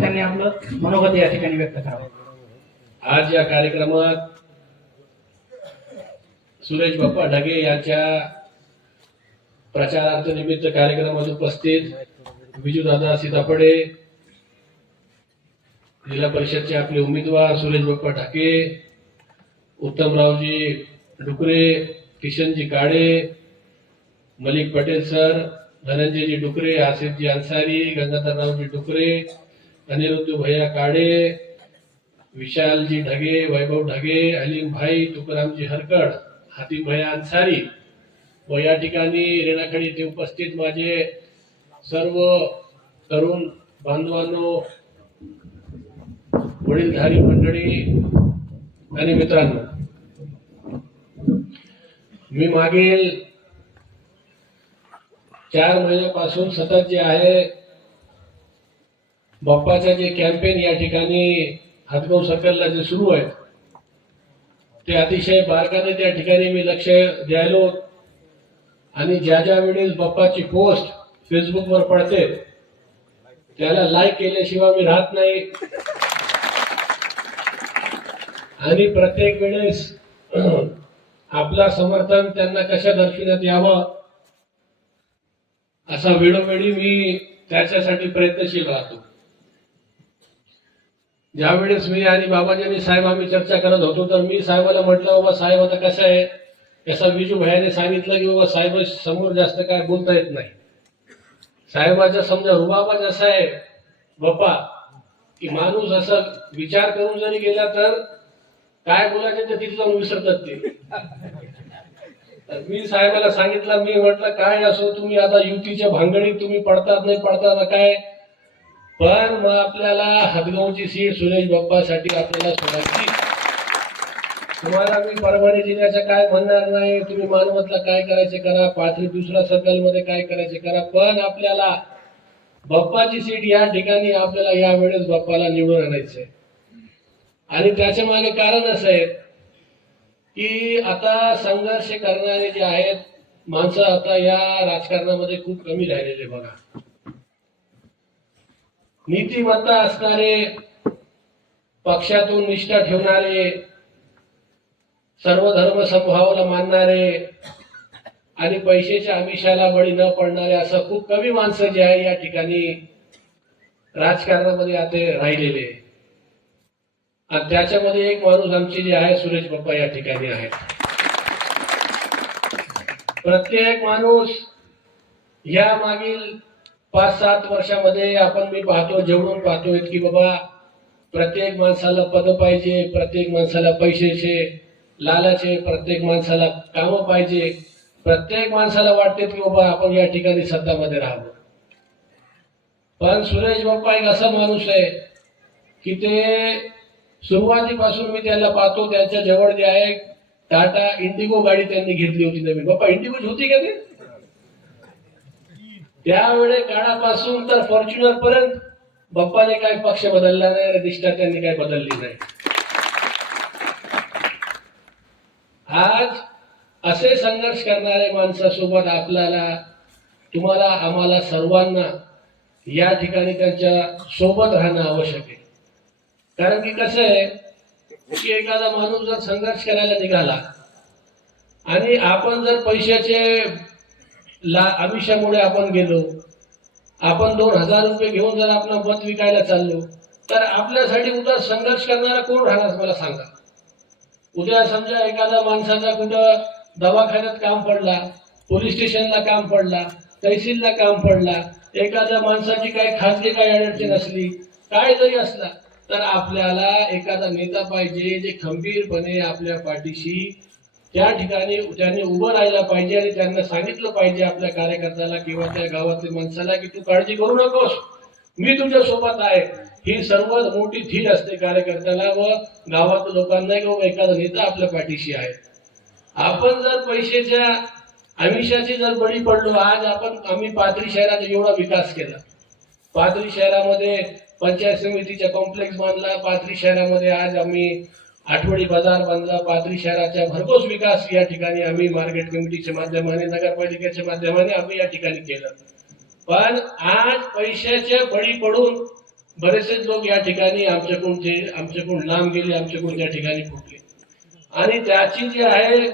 त्यांनी आपलं मनोगत या ठिकाणी व्यक्त करावं. आज या कार्यक्रमात सुरेश बाप्पा ढगे यांच्या प्रचारार्थ निमित्त कार्यक्रमात उपस्थित विजूदादा सीताफळे, जिल्हा परिषदचे आपले उमेदवार सुरेश बाप्पा ढगे, उत्तमरावजी डुकरे, किशनजी काळे, मलिक पटेल सर, धनंजयजी डुकरे, आसिफजी अन्सारी, गंगाधररावजी डुकरे, अनिरुद्ध भैया काळे, विशालजी ढगे, वैभव ढगे, अलीम भाई, तुकारामजी हरकड, हातिम भैया अन्सारी व या ठिकाणी रेणाखडी येथे उपस्थित माझे सर्व तरुण बांधवांनो, वडीलधारी मंडळी आणि मित्रांनो, मी मागील 4 महिन्यापासून सतत जे आहे बाप्पाचा जे कॅम्पेन या ठिकाणी हातगाव सर्कलला जे सुरू आहे ते अतिशय बारकाने त्या ठिकाणी मी लक्ष द्यायलो आणि ज्या ज्या वेळेस बाप्पाची पोस्ट फेसबुकवर पडते त्याला लाईक केल्याशिवाय मी राहत नाही आणि प्रत्येक वेळेस आपला समर्थन त्यांना कशा दर्शविण्यात यावं असा वेळोवेळी मी त्याच्यासाठी प्रयत्नशील राहतो. ज्यावेळेस मी आणि बाबाजी साहेब आम्ही चर्चा करत होतो तर मी साहेबाला म्हटलं, बाबा साहेब आता कसं आहे, असं विजू भैयाने सांगितलं की बाबा साहेब समोर जास्त काय बोलता येत नाही. साहेबाचा समजा रुबाबच असा आहे बाप्पा की माणूस असं विचार करून जरी गेला तर काय बोलायचं ते तिथं जाऊन विसरतात ते. मी साहेबाला सांगितलं, मी म्हटलं काय असो तुम्ही आता युतीच्या भांगडीत तुम्ही पडतात नाही पडतात काय, पण मग आपल्याला हातगावची सीट सुरेश बाप्पासाठी आपल्याला सोडायची. तुम्हाला मी परभणी जिल्ह्याचं काय म्हणणार नाही, तुम्ही मानवतला काय करायचे करा, पाथरी दुसऱ्या सर्कल मध्ये काय करायचे करा, पण आपल्याला बाप्पाची सीट या ठिकाणी आपल्याला या वेळेस बाप्पाला निवडून आणायचंय. आणि त्याच्या मागे कारण असं आहे की आता संघर्ष करणारे जे आहेत माणसं आता या राजकारणामध्ये खूप कमी राहिलेले बघा. नीतिमत्ता असणारे, पक्षातून निष्ठा ठेवणारे, सर्व धर्म समभावाला मानणारे आणि पैशाच्या आमिषाला बळी न पडणारे असं खूप कमी माणसं जे आहे या ठिकाणी राजकारणामध्ये आता राहिलेले. आणि त्याच्यामध्ये एक माणूस आमचे जे आहे सुरेश बाप्पा या ठिकाणी आहेत. प्रत्येक माणूस या मागील 5-7 वर्षामध्ये आपण मी पाहतो, जेवढून पाहतोय की बाबा प्रत्येक माणसाला पद पाहिजे, प्रत्येक माणसाला पैशाचे लालाचे, प्रत्येक माणसाला कामं पाहिजे, प्रत्येक माणसाला वाटते की बाबा आपण या ठिकाणी सत्तामध्ये राहावं. पण सुरेश बाप्पा एक असा माणूस आहे की ते सुरुवातीपासून मी त्याला पाहतो, त्यांच्या जवळ जे आहे टाटा इंडिगो गाडी त्यांनी घेतली होती नवीन. बाप्पा इंडिगोच होती का ते? त्यावेळे काळापासून तर फॉर्च्युनर पर्यंत बाप्पाने काय पक्ष बदलला नाही, निष्ठा त्यांनी काय बदलली नाही. आज असे संघर्ष करणारे माणसासोबत आपल्याला, तुम्हाला, आम्हाला सर्वांना या ठिकाणी त्यांच्या सोबत राहणं आवश्यक आहे. कारण की कसं आहे की एखादा माणूस जर संघर्ष करायला निघाला आणि आपण जर पैशाचे आमिषामुळे आपण गेलो, आपण 2000 रुपये घेऊन जर आपलं मत विकायला चाललो तर आपल्यासाठी उद्या संघर्ष करणारा कोण राहणार मला सांगा. उद्या समजा एखादा माणसाचा कुठं दवाखान्यात काम पडला, पोलीस स्टेशनला काम पडला, तहसीलला काम पडला, एखाद्या माणसाची काही खाजगी काही अडचण असली, काय जरी असला तर आपल्याला एखादा नेता पाहिजे जे खंबीरपणे आपल्या पाठीशी त्या ठिकाणी त्यांनी उभं राहायला पाहिजे आणि त्यांना सांगितलं पाहिजे आपल्या कार्यकर्त्याला किंवा त्या गावातल्या माणसाला की तू काळजी करू नकोस, मी तुझ्या सोबत आहे. ही सर्वात मोठी धीर असते कार्यकर्त्याला व गावातल्या लोकांना किंवा एखादा नेता आपल्या पाठीशी आहे. आपण जर पैशाच्या आमिषाची जर बळी पडलो, आज आम्ही पाथरी शहराचा एवढा विकास केला, पाथरी शहरामध्ये पंचायत समितीचा कॉम्प्लेक्स बांधला, पाथरी शहरामध्ये आज आम्ही आठवडी बाजार बांधला, पाथरी शहराचा भरघोस विकास या ठिकाणी आम्ही मार्केट कमिटीच्या माध्यमाने, नगरपालिकेच्या माध्यमाने आम्ही या ठिकाणी केलं. पण आज पैशाच्या बळी पडून बरेचसे लोक या ठिकाणी आमच्याकडून लांब गेले, आमच्याकडून त्या ठिकाणी फुटले आणि त्याची जी आहे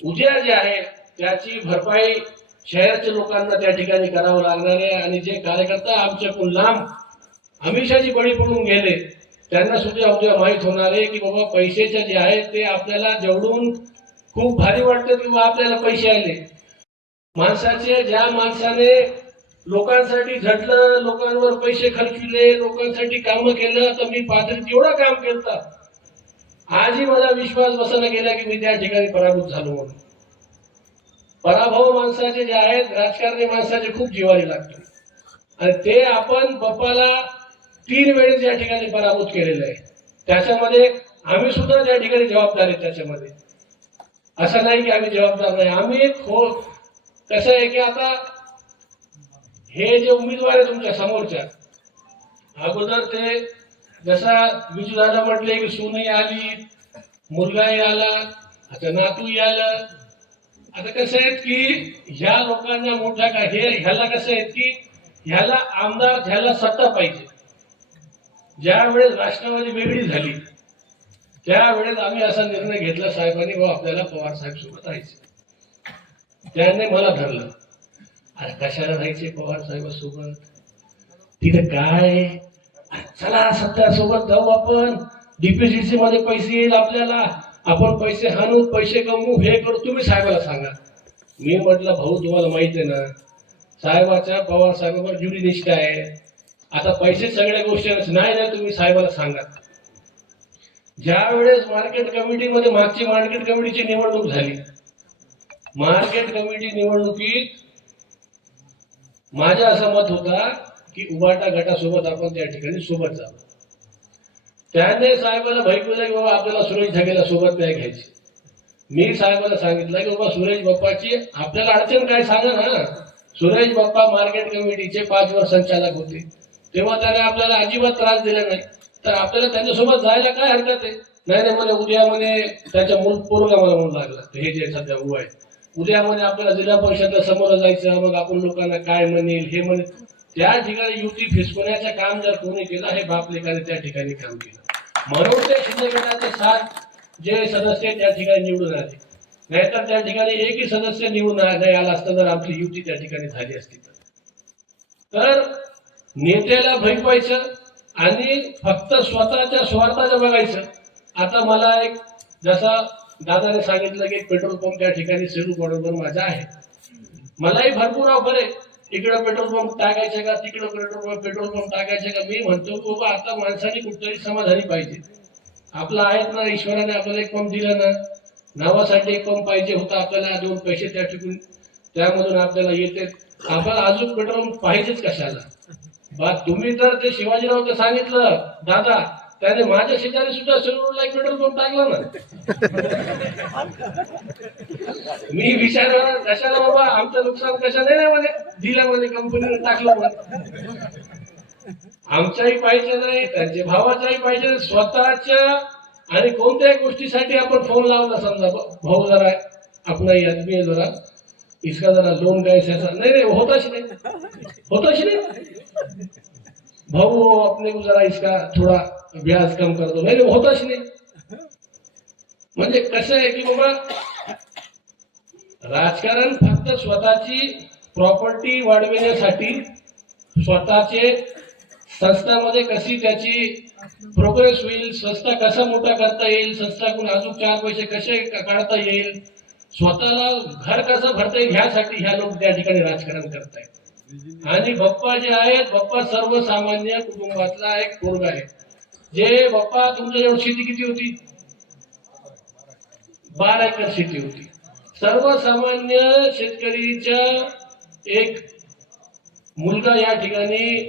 उद्या जे आहे त्याची भरपाई शहराच्या लोकांना त्या ठिकाणी करावं लागणार आहे आणि जे कार्यकर्ता आमच्याकडून लांब हमेशाची बळी पडून गेले त्यांना सुद्धा उद्या माहीत होणार आहे की बाबा पैशाचे जे आहेत ते आपल्याला जेवढून खूप भारी वाटतं किंवा आपल्याला पैसे आले माणसाचे ज्या माणसाने लोकांसाठी झटलं, लोकांवर पैसे खर्चविले, लोकांसाठी कामं केलं, तर मी पाथरीत एवढं काम केलं आजही मला विश्वास बसायला गेला की मी त्या ठिकाणी पराभूत झालो म्हणून. पराभव माणसाचे जे आहेत राजकारणी माणसाचे खूप जिव्हारी लागतात आणि ते आपण बाप्पाला 3 वेळेस या ठिकाणी पराभूत केलेलं आहे. त्याच्यामध्ये आम्ही सुद्धा त्या ठिकाणी जबाबदार आहे. त्याच्यामध्ये असं नाही की आम्ही जबाबदार नाही. आम्ही कसं आहे की आता हे जे उमेदवार आहे तुमच्या समोरच्या अगोदर ते जसा विजू दादा म्हटले की सूनही आली, मुलगाही आला, आता नातूही आलं. आता कसं आहे की ह्या लोकांना मोठा का हे ह्याला कसं आहे की ह्याला आमदार ह्याला सत्ता पाहिजे. ज्या वेळेस राष्ट्रवादी वेगळी झाली त्यावेळेस आम्ही असा निर्णय घेतला साहेबांनी बाबा आपल्याला पवार साहेब सोबत राहायचे. त्याने मला धरलं, अरे कशाला राहायचे पवार साहेबांसोबत, तिथे काय, चला सत्ता सोबत जाऊ आपण, डीपीसीसी मध्ये पैसे येईल आपल्याला, आपण पैसे हाणू, पैसे कमवू, हे करू, तुम्ही साहेबाला सांगा. मी म्हटलं भाऊ तुम्हाला माहिती आहे ना साहेबाच्या पवार साहेबांवर जुडी निष्ठा आहे. आता पैसे सगळ्या गोष्टी नाही तुम्ही साहेबाला सांगा. ज्या वेळेस मार्केट कमिटीमध्ये मागची मार्केट कमिटीची निवडणूक झाली, मार्केट कमिटी निवडणुकीत माझा असं मत होता की उबाटा गटासोबत आपण त्या ठिकाणी सोबत जाऊ. त्याने साहेबाला भैकवलं की बाबा आपल्याला सुरेश ढगेला सोबत नाही घ्यायची. मी साहेबाला सांगितलं की बाबा सुरेश बाप्पाची आपल्याला अडचण काय सांगा ना. सुरेश बाप्पा मार्केट कमिटीचे 5 वर्ष संचालक होते, तेव्हा त्याने आपल्याला अजिबात त्रास दिला नाही, तर आपल्याला त्यांच्यासोबत जायला काय हरकत आहे. नाही म्हणे उद्या म्हणे त्याच्या मूल पोरगा मला म्हणून लागला, हे जे सध्या उभं आहे, उद्या म्हणे आपल्याला जिल्हा परिषदला समोर जायचं, मग आपण लोकांना काय म्हणेल हे म्हणे. त्या ठिकाणी युती फिसकवण्याचं काम जर कोणी केलं हे बाप लेकाने त्या ठिकाणी काम केलं. म्हणून ते शिंदे गटाचे 7 जे सदस्य त्या ठिकाणी निवडून आले, नाहीतर त्या ठिकाणी एकही सदस्य निवडून नाही आला असता जर आमची युती त्या ठिकाणी झाली असती. तर नेत्याला भैकवायचं आणि फक्त स्वतःच्या स्वार्थाचं बघायचं. आता मला एक जसा दादाने सांगितलं की पेट्रोल पंप त्या ठिकाणी सेलू बरोबर माझा आहे, मलाही भरपूर ऑफर आहे, इकडं पेट्रोल पंप टाकायचे का, तिकडं पेट्रोल पंप टाकायचे का. मी म्हणतो बाबा आता माणसाने कुठतरी समाधानी पाहिजे. आपला आहेत ना, ईश्वराने आपल्याला एक पंप दिला ना, नावासाठी एक पंप पाहिजे होता आपल्याला, 2 पैसे त्या ठिकाणी त्यामधून आपल्याला येते, आपल्याला अजून पेट्रोल पंप पाहिजेच कशाला. बा तुम्ही तर ते शिवाजीराव सांगितलं दादा, त्याने माझ्या शेजारी सुद्धा सेलूला एक पेट्रोल पंप टाकला ना. मी विचार कशाला बाबा, आमचं नुकसान कशा नाही म्हणे, दिलं म्हणे कंपनीने टाकलं म्हणे. आमच्याही पाहिजे नाही, त्यांच्या भावाचाही पाहिजे, स्वतःच्या. आणि कोणत्याही गोष्टीसाठी आपण फोन लावला समजा भाऊ जरा आपला आदमी आहे जरा इसका जरा लोन कैसे नहीं होताच नाही भाऊ अपने को जरा इसका थोडा व्याज कम कर दो, नाही होताच नाही. म्हणजे कसं आहे की बाबा राजकारण फक्त स्वतःची प्रॉपर्टी वाढविण्यासाठी, स्वतःचे संस्थामध्ये कशी त्याची प्रोग्रेस होईल, संस्था कसा मोठा करता येईल, संस्थाकडून अजून 4 पैसे कसे काढता येईल, स्वतःला घर कसं भरता येईल, ह्यासाठी ह्या लोक त्या ठिकाणी राजकारण करतायत. आणि बाप्पा जे आहेत, बाप्पा सर्वसामान्य कुटुंबातला एक पोरगा आहे. जे बाप्पा तुमच्याजवळ शेती किती होती? 12 एकर शेती होती. सर्वसामान्य शेतकरीच्या एक मुलगा या ठिकाणी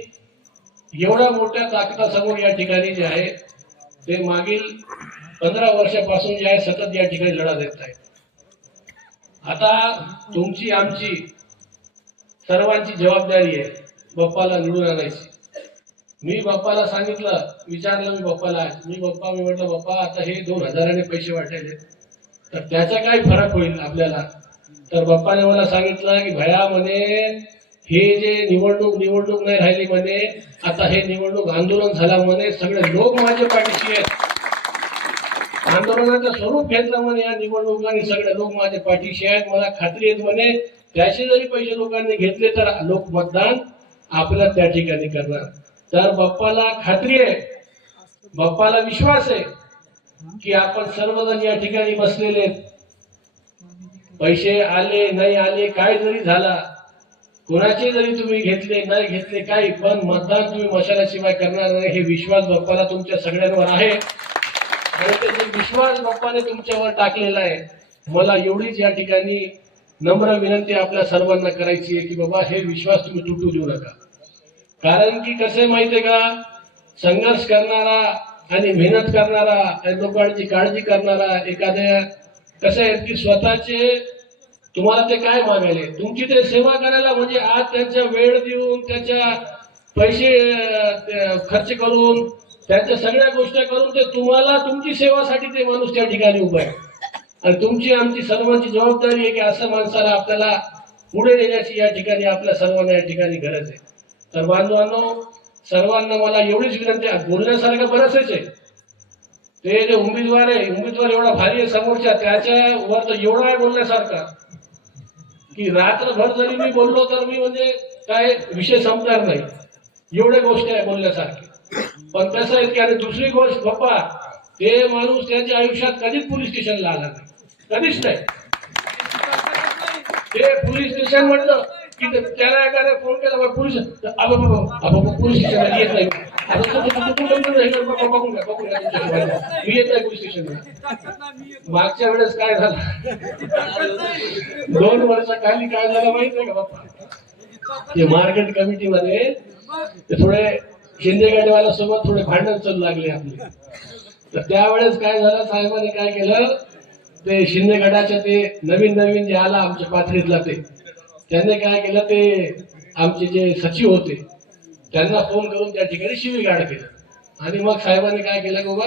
एवढा मोठ्या ताकदासमोर या ठिकाणी जे आहे ते मागील 15 वर्षापासून जे आहे सतत या ठिकाणी लढा देत आहे. आता तुमची आमची सर्वांची जबाबदारी आहे बाप्पाला निवडून आणायची. मी बाप्पाला सांगितलं, विचारलं मी बाप्पाला, मी म्हटलं बाप्पा आता हे 2000 पैसे वाटायचे तर त्याचा काय फरक होईल आपल्याला. तर बाप्पाने मला सांगितलं की भया म्हणे हे जे निवडणूक नाही राहिली म्हणे, आता हे निवडणूक आंदोलन झाला म्हणे, सगळे लोक माझ्या पाठीशी आहेत. आंदोलनाचं स्वरूप घेतलं म्हणे या निवडणुकांनी, सगळे लोक माझ्या पाठीशी आहेत. मला खात्री आहे म्हणे त्याचे जरी पैसे लोकांनी घेतले तर लोक मतदान आपल्या त्या ठिकाणी करणार. तर बाप्पाला खात्री आहे, बाप्पाला विश्वास आहे की आपण सर्वजण या ठिकाणी बसलेले आहेत. पैसे आले नाही आले काय जरी झाला, कोणाचे जरी तुम्ही घेतले नाही घेतले काही, पण मतदान तुम्ही मशालाशिवाय करणार नाही हे विश्वास बाप्पाला तुमच्या सगळ्यांवर आहे. आणि त्याचा विश्वास बाप्पाने तुमच्यावर टाकलेला आहे. मला एवढीच या ठिकाणी नम्र विनंती आपल्या सर्वांना करायची आहे की बाबा हे विश्वास तुम्ही तुटू देऊ नका. कारण की कसं माहितीये का, संघर्ष करणारा आणि मेहनत करणारा आणि लोकांची काळजी करणारा एखाद्या कसं आहे की स्वतःचे तुम्हाला ते काय मागायले, तुमची ते सेवा करायला, म्हणजे आज त्यांचा वेळ देऊन त्याच्या पैसे खर्च करून त्यांच्या सगळ्या गोष्टी करून ते तुम्हाला तुमची सेवासाठी ते माणूस त्या ठिकाणी उभा आहे. आणि तुमची आमची सर्वांची जबाबदारी आहे की असं माणसाला आपल्याला पुढे नेण्याची या ठिकाणी आपल्या सर्वांना या ठिकाणी गरज आहे. तर बांधवांनो, सर्वांना मला एवढीच विनंती आहे, बोलण्यासारखं बरंच आहे. ते जे उमेदवार आहे, उमेदवार एवढा भारी आहे समोरच्या, त्याच्यावर तर एवढा आहे बोलण्यासारखा की रात्रभर जरी मी बोललो तर मी म्हणजे काय विषय संपणार नाही, एवढ्या गोष्टी आहे बोलण्यासारखी. पण कसं आहे की आणि दुसरी गोष्ट बाप्पा, ते माणूस त्याच्या आयुष्यात कधीच पोलीस स्टेशनला आला नाही, कधीच नाही. ते पोलीस स्टेशन म्हटलं की त्याला एखादा फोन केला पोलीस पोलीस स्टेशनला येत नाही, मी येत नाही पोलीस स्टेशनला. मागच्या वेळेस काय झालं, 2 वर्षाखाली काय झालं माहित आहे का बाप्पा, ते मार्केट कमिटीमध्ये ते थोडे शिंदे गाडीवाल्यासोबत थोडे भांडण चालू लागले आपले. तर त्यावेळेस काय झालं, साहेबांनी काय केलं, ते शिंदे गटाच्या ते नवीन जे आला आमच्या पाथरीतला त्यांनी काय केलं, ते आमचे जे सचिव होते त्यांना फोन करून त्या ठिकाणी शिवीगाळ केलं. आणि मग साहेबांनी काय केलं, बाबा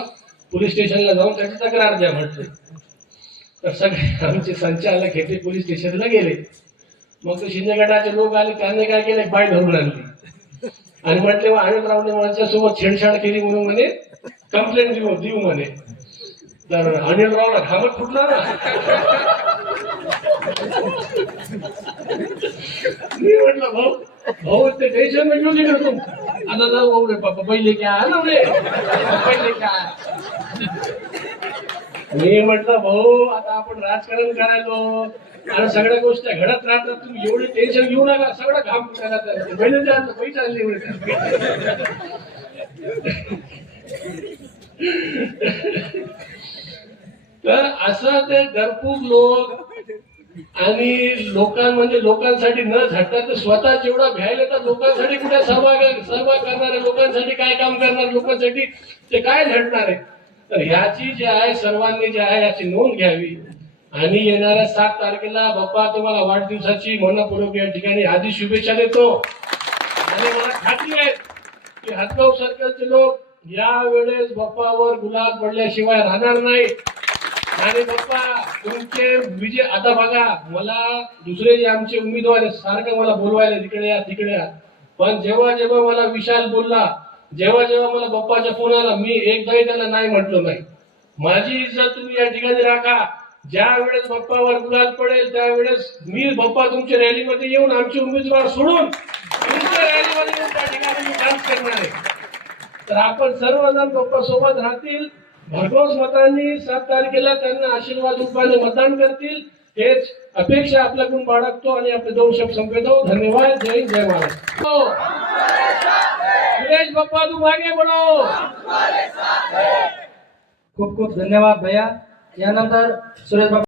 पोलीस स्टेशनला जाऊन त्याची तक्रार द्या म्हटलं. तर सगळे आमचे संचालक हे ते पोलीस स्टेशनला गेले. मग ते शिंदे गटाचे लोक आले, त्यांनी काय केलं, बाय धरून आणली आणि म्हटले अनिलरावने माझ्यासोबत छेडछाड केली म्हणून म्हणे कंप्लेंट देऊ म्हणे. तर अनिलरावला घामत फुटला ना. मी म्हटलं भाऊ ते टेन्शन में क्यों ले रहे तुम, आता जाऊ रे पापा पहिले क्या ना रे पहिले काय. मी म्हटलं भाऊ आता आपण राजकारण करायलो आणि सगळ्या गोष्टी घडत राहतात, तुम्ही एवढी टेन्शन घेऊ नका, सगळं घाम फुटायला पैसे आणले. तर असं ते डरपूक लोक आणि म्हणजे लोकांसाठी न झटता ते स्वतः जेवढा भ्यायला तर लोकांसाठी कुठे सहभाग करणारे, लोकांसाठी काय काम करणार, लोकांसाठी ते काय झटणार आहे. तर ह्याची जी आहे सर्वांनी जी आहे याची नोंद घ्यावी. आणि येणाऱ्या 7 तारखेला बाप्पा तुम्हाला वाढदिवसाची मनपूर्वक या ठिकाणी आधी शुभेच्छा देतो. आणि मला खात्री आहे की हातगाव सर्कलचे लोक या वेळेस बाप्पावर गुलाब पडल्याशिवाय राहणार नाही. आणि बाप्पा तुमचे विजय, आता बघा मला दुसरे जे आमचे उमेदवार आहेत सारखं मला बोलवायला तिकडे या तिकडे या, पण जेव्हा मला विशाल बोलला, जेव्हा मला बाप्पाच्या फोन आला, मी एकदाही त्याला नाही म्हटलो नाही. माझी इज्जत तुम्ही या ठिकाणी राखा. ज्या वेळेस बाप्पावर गुलाल पडेल त्यावेळेस मी बाप्पा तुमच्या रॅलीमध्ये येऊन आमचे उमेदवार सोडून तुमच्या रॅलीमध्ये येऊन त्या ठिकाणी मी डान्स करणार आहे. तर आपण सर्वजण बाप्पा सोबत राहतील, भरघोस मतांनी 7 तारखेला त्यांना आशीर्वाद रूपाने मतदान करतील, हेच अपेक्षा आपल्याकडून बाळगतो आणि आपले 2 शब्द संपवतो. धन्यवाद. जय हिंद, जय महाराष्ट्र. सुरेश बाप्पा तू मागे बोलो. खूप खूप धन्यवाद भैया. यानंतर सुरेश बाप्पा